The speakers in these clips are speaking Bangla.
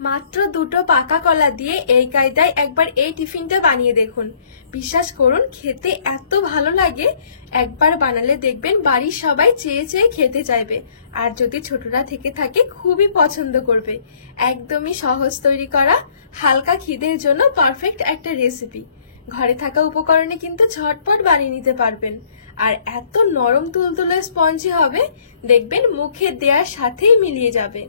মাত্র দুটো পাকা কলা দিয়ে এই কায়দায় একবার এই টিফিনটা বানিয়ে দেখুন। বিশ্বাস করুন, খেতে এত ভালো লাগে। একবার বানালে দেখবেন বাড়ির সবাই চেয়ে চেয়ে খেতে চাইবে, আর যদি ছোটরা থেকে থাকে খুবই পছন্দ করবে। একদমই সহজ তৈরি করা, হালকা খিদের জন্য পারফেক্ট একটা রেসিপি। ঘরে থাকা উপকরণে কিন্তু ঝটপট বানিয়ে নিতে পারবেন। আর এত নরম তুলতুলে স্পঞ্জি হবে, দেখবেন মুখে দেওয়ার সাথেই মিলিয়ে যাবে।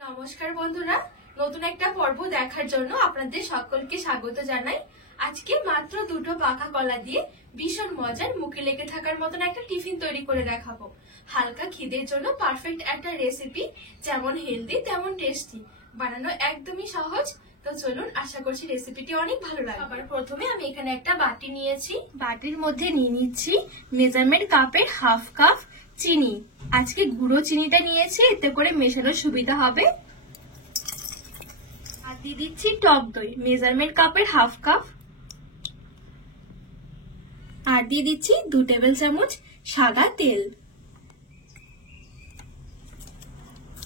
নমস্কার বন্ধুরা, নতুন একটা পর্ব দেখার জন্য আপনাদের সকলকে স্বাগত জানাই। আজকে মাত্র দুটো পাকা কলা দিয়ে ভীষণ মজার, মুখে লেগে থাকার মতন একটা টিফিন তৈরি করে দেখাবো। হালকা খিদের জন্য পারফেক্ট একটা রেসিপি, যেমন হেলদি তেমন টেস্টি, বানানো একদমই সহজ। তো চলুন, আশা করছি রেসিপিটি অনেক ভালো লাগবে। সবার প্রথমে আমি এখানে একটা বাটি নিয়েছি, বাটির মধ্যে নিয়ে নিচ্ছি মেজারমেন্ট কাপের হাফ কাপ চিনি। আজকে গুঁড়ো চিনিটা নিয়েছি, এতে করে মেশানোর সুবিধা হবে। আর দিয়ে দিচ্ছি টক দই, মেজারমেন্ট কাপের হাফ কাপ। আর দিয়ে দিচ্ছি 2 টেবিল চামচ সাদা তেল।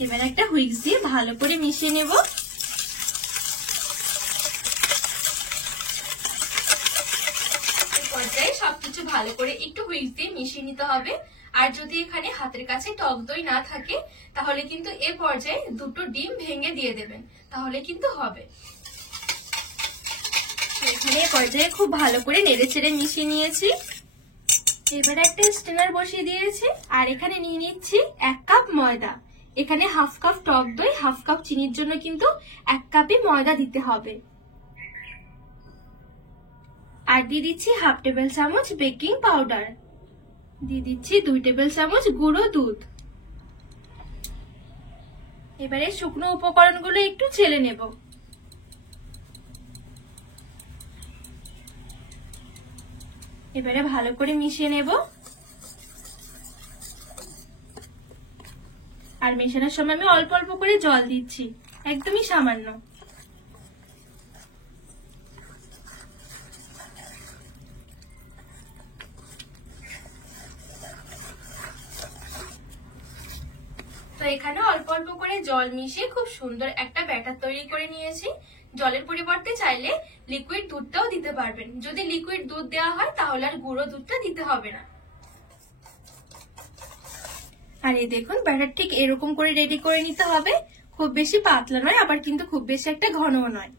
এবার একটা হুইস্ক দিয়ে ভালো করে মিশিয়ে নেব। পর্যায়ে সবকিছু ভালো করে একটু হুইস্ক দিয়ে মিশিয়ে নিতে হবে। আর যদি এখানে হাতের কাছে টক দই না থাকে, তাহলে কিন্তু এ পর্যায়ে দুটো ডিম ভেঙে দিয়ে দেবেন, তাহলে কিন্তু হবে। এখানে পর্যায়ে খুব ভালো করে নেড়েচেড়ে মিশিয়ে নিয়েছি। এবার একটা স্ট্রেনার বসিয়ে দিয়েছি, আর এখানে নিয়ে নিচ্ছি 1 কাপ ময়দা। এখানে হাফ কাপ টক দই, হাফ কাপ চিনির জন্য কিন্তু 1 কাপই ময়দা দিতে হবে। আর দিয়ে দিচ্ছি হাফ টেবিল চামচ বেকিং পাউডার। দিয়ে দিচ্ছি 2 টেবিল চামচ গুঁড়ো দুধ। এবারে শুকনো উপকরণগুলো একটু চেলে নেব। এবারে ভালো করে মিশিয়ে নেব। আর মেশানোর সময় আমি অল্প অল্প করে জল দিচ্ছি, একদমই সামান্য। তো এখানে অল্প অল্প করে জল মিশিয়ে খুব সুন্দর একটা ব্যাটার তৈরি করে নিয়েছি। জলের পরিবর্তে চাইলে লিকুইড দুধটাও দিতে পারবেন। যদি লিকুইড দুধ দেওয়া হয়, তাহলে আর গুঁড়ো দুধটা দিতে হবে না। আর এই দেখুন, ব্যাটার ঠিক এরকম করে রেডি করে নিতে হবে। খুব বেশি পাতলা নয়, আবার কিন্তু খুব বেশি একটা ঘনও নয়।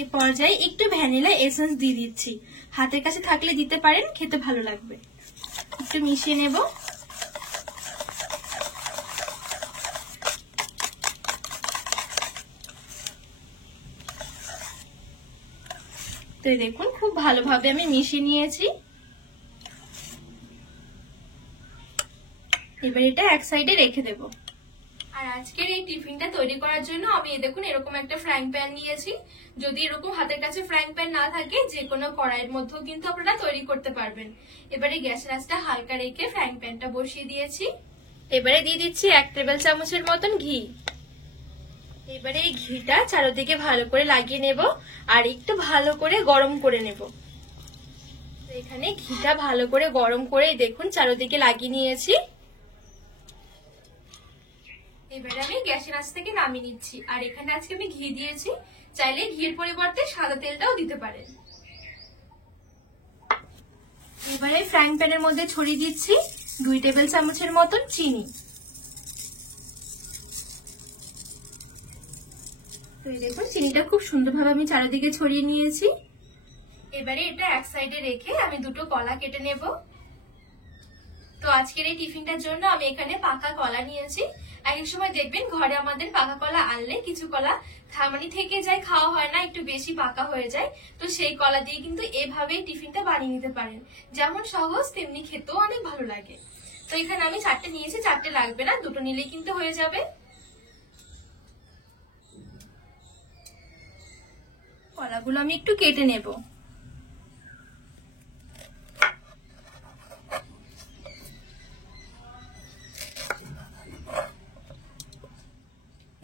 এই পর্যায়ে একটু ভ্যানিলা এসেন্স দিয়ে দিচ্ছি। হাতের কাছে থাকলে দিতে পারেন, খেতে ভালো লাগবে। একটু মিশিয়ে নেব। তো দেখুন, খুব ভালোভাবে আমি মিশিয়ে নিয়েছি। এবার এটা এক সাইডে রেখে দেব। আর আজকের এই টিফিনটা তৈরি করার জন্য আমি দেখুন এরকম একটা ফ্রাইং প্যান নিয়েছি। যদি এরকম হাতের কাছে ফ্রাইং প্যান না থাকে, যে কোনো কড়াইয়ের মধ্যেও কিন্তু আপনারা তৈরি করতে পারবেন। এবারে গ্যাসের আঁচটা হালকা রেখে ফ্রাইং প্যানটা বসিয়ে দিয়েছি। এবারে দিয়ে দিচ্ছি 1 টেবিল চামচের মতন ঘি। এবারে এই ঘিটা চারদিকে ভালো করে লাগিয়ে নেব, আর একটু ভালো করে গরম করে নেব। এখানে ঘিটা ভালো করে গরম করে দেখুন চারদিকে লাগিয়ে নিয়েছি। এবারে আমি গ্যাসের আঁচ থেকে নামিয়ে নিচ্ছি। আর এখানে আজকে আমি ঘি দিয়েছি, চাইলে ঘির পরিবর্তে সাদা তেলটাও দিতে পারেন। এবারে ফ্রাইং প্যানের মধ্যে ছড়িয়ে দিচ্ছি 2 টেবিল চামচের মতন চিনি। তো এই দেখুন, চিনিটা খুব সুন্দরভাবে আমি চারিদিকে ছড়িয়ে নিয়েছি। এবারে এটা এক সাইডে রেখে আমি দুটো কলা কেটে নেব। তো আজকের এই টিফিনটার জন্য আমি এখানে পাকা কলা নিয়েছি। এক এক সময় দেখবেন ঘরে আমাদের পাকা কলা আনলে কিছু কলা থেকে যায়, খাওয়া হয় না, একটু বেশি পাকা হয়ে যায়। তো সেই কলা দিয়ে কিন্তু এভাবেই টিফিনটা বানিয়ে নিতে পারেন। যেমন সহজ, তেমনি খেতেও অনেক ভালো লাগে। তো এখানে আমি 4টে নিয়েছি, 4টে লাগবে না, দুটো নিলেই কিন্তু হয়ে যাবে। কলাগুলো আমি একটু কেটে নেব।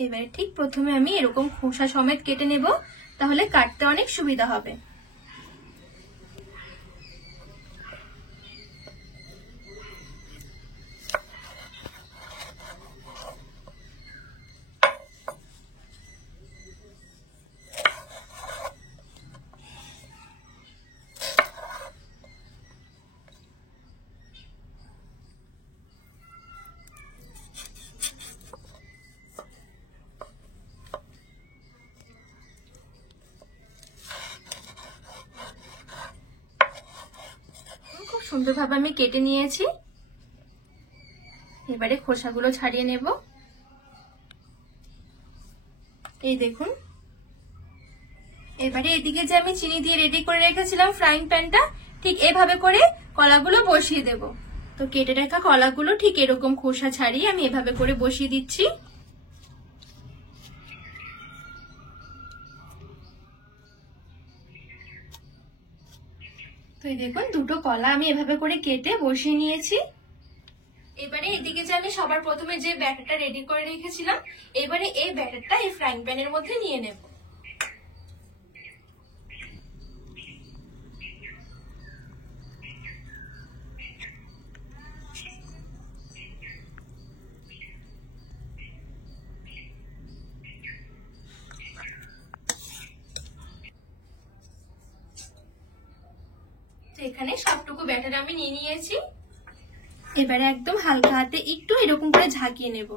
এবারে ঠিক প্রথমে আমি এরকম খোসা সমেত কেটে নেব, তাহলে কাটতে অনেক সুবিধা হবে। সুন্দরভাবে আমি কেটে নিয়েছি। এবারে খোসাগুলো ছাড়িয়ে নেব। এই দেখুন। এবারে এদিকে যে আমি চিনি দিয়ে রেডি করে রেখেছিলাম ফ্রাইং প্যানটা, ঠিক এভাবে করে কলাগুলো বসিয়ে দেব। তো কেটে রাখা কলাগুলো ঠিক এরকম খোসা ছাড়িয়ে আমি এভাবে করে বসিয়ে দিচ্ছি। তো এই দেখুন, দুটো কলা আমি এভাবে করে কেটে বসিয়ে নিয়েছি। এবারে এদিকে যে আমি সবার প্রথমে যে ব্যাটারটা রেডি করে রেখেছিলাম, এবারে এই ব্যাটারটা এই ফ্রাইং প্যানের মধ্যে নিয়ে নেব। এখানে সবটুকু ব্যাটার আমি নিয়ে নিয়েছি। এবারে একদম হালকা হাতে একটু এরকম করে ঝাঁকিয়ে নেব।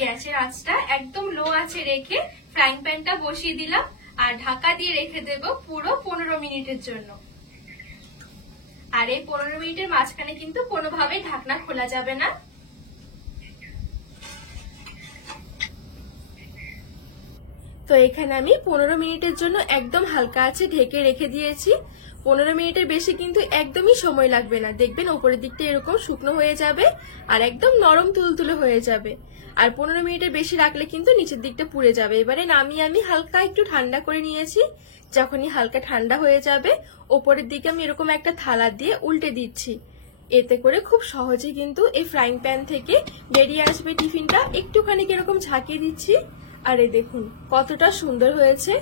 গ্যাসের আঁচটা একদম লো আঁচে রেখে ফ্রাইং প্যানটা বসিয়ে দিলাম আর ঢাকা দিয়ে রেখে দেব পুরো 15 মিনিটের জন্য। আর এই 15 মিনিটের মাঝখানে কিন্তু কোনোভাবেই ঢাকনা খোলা যাবে না। তো এখানে আমি 15 মিনিটের জন্য একদম হালকা আঁচে ঢেকে রেখে দিয়েছি। 15 মিনিটের বেশি কিন্তু একদমই সময় লাগবে না। দেখবেন উপরের দিকটা এরকম শুকনো হয়ে যাবে আর একদম নরম তুলতুলে হয়ে যাবে। আর 15 মিনিটের বেশি রাখলে কিন্তু নিচের দিকটা পুড়ে যাবে। এবারে নামিয়ে আমি হালকা একটু ঠান্ডা করে নিয়েছি। যখনই হালকা ঠান্ডা হয়ে যাবে, ওপরের দিকে আমি এরকম একটা থালা দিয়ে উল্টে দিচ্ছি। এতে করে খুব সহজে কিন্তু এই ফ্রাইং প্যান থেকে বেরিয়ে আসবে টিফিনটা। একটুখানি এরকম ঝাঁকিয়ে দিচ্ছি। আর এই দেখুন কতটা সুন্দর হয়েছে।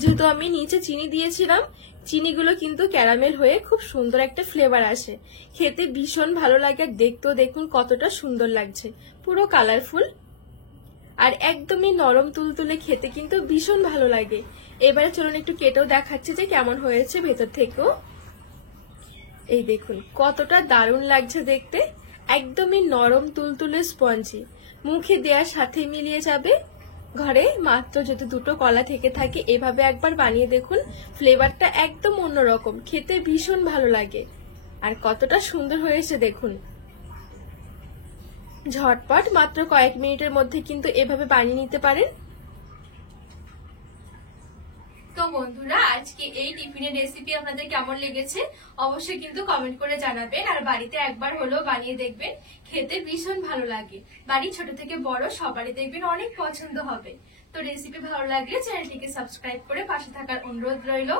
যেহেতু আমি নিচে চিনি দিয়েছিলাম, চিনিগুলো কিন্তু ক্যারামেল হয়ে খুব সুন্দর একটা ফ্লেভার আসে। খেতে ভীষণ ভালো লাগে। আর দেখতেও দেখুন কতটা সুন্দর লাগছে, পুরো কালারফুল আর একদমই নরম তুলতুলে, খেতে কিন্তু ভীষণ ভালো লাগে। এবারে চলুন একটু কেটেও দেখাচ্ছি যে কেমন হয়েছে ভেতর থেকেও। এই দেখুন কতটা দারুণ লাগছে দেখতে, একদমই নরম তুলতুলে স্পঞ্জি, মুখে দেওয়ার সাথে মিলিয়ে যাবে। ঘরে মাত্র যদি দুটো কলা থেকে থাকে, এভাবে একবার বানিয়ে দেখুন। ফ্লেভারটা একদম অন্যরকম, খেতে ভীষণ ভালো লাগে। আর কতটা সুন্দর হয়েছে দেখুন। ঝটপট মাত্র কয়েক মিনিটের মধ্যে কিন্তু এভাবে বানিয়ে নিতে পারেন। তো বন্ধুরা, আজকে এই টিফিনের রেসিপি আপনাদের কেমন লেগেছে অবশ্যই কিন্তু কমেন্ট করে জানাবেন। আর বাড়িতে একবার হলেও বানিয়ে দেখবেন, খেতে ভীষণ ভালো লাগে। বাড়ির ছোট থেকে বড় সবারই দেখবেন অনেক পছন্দ হবে। তো রেসিপি ভালো লাগলে চ্যানেলটিকে সাবস্ক্রাইব করে পাশে থাকার অনুরোধ রইল।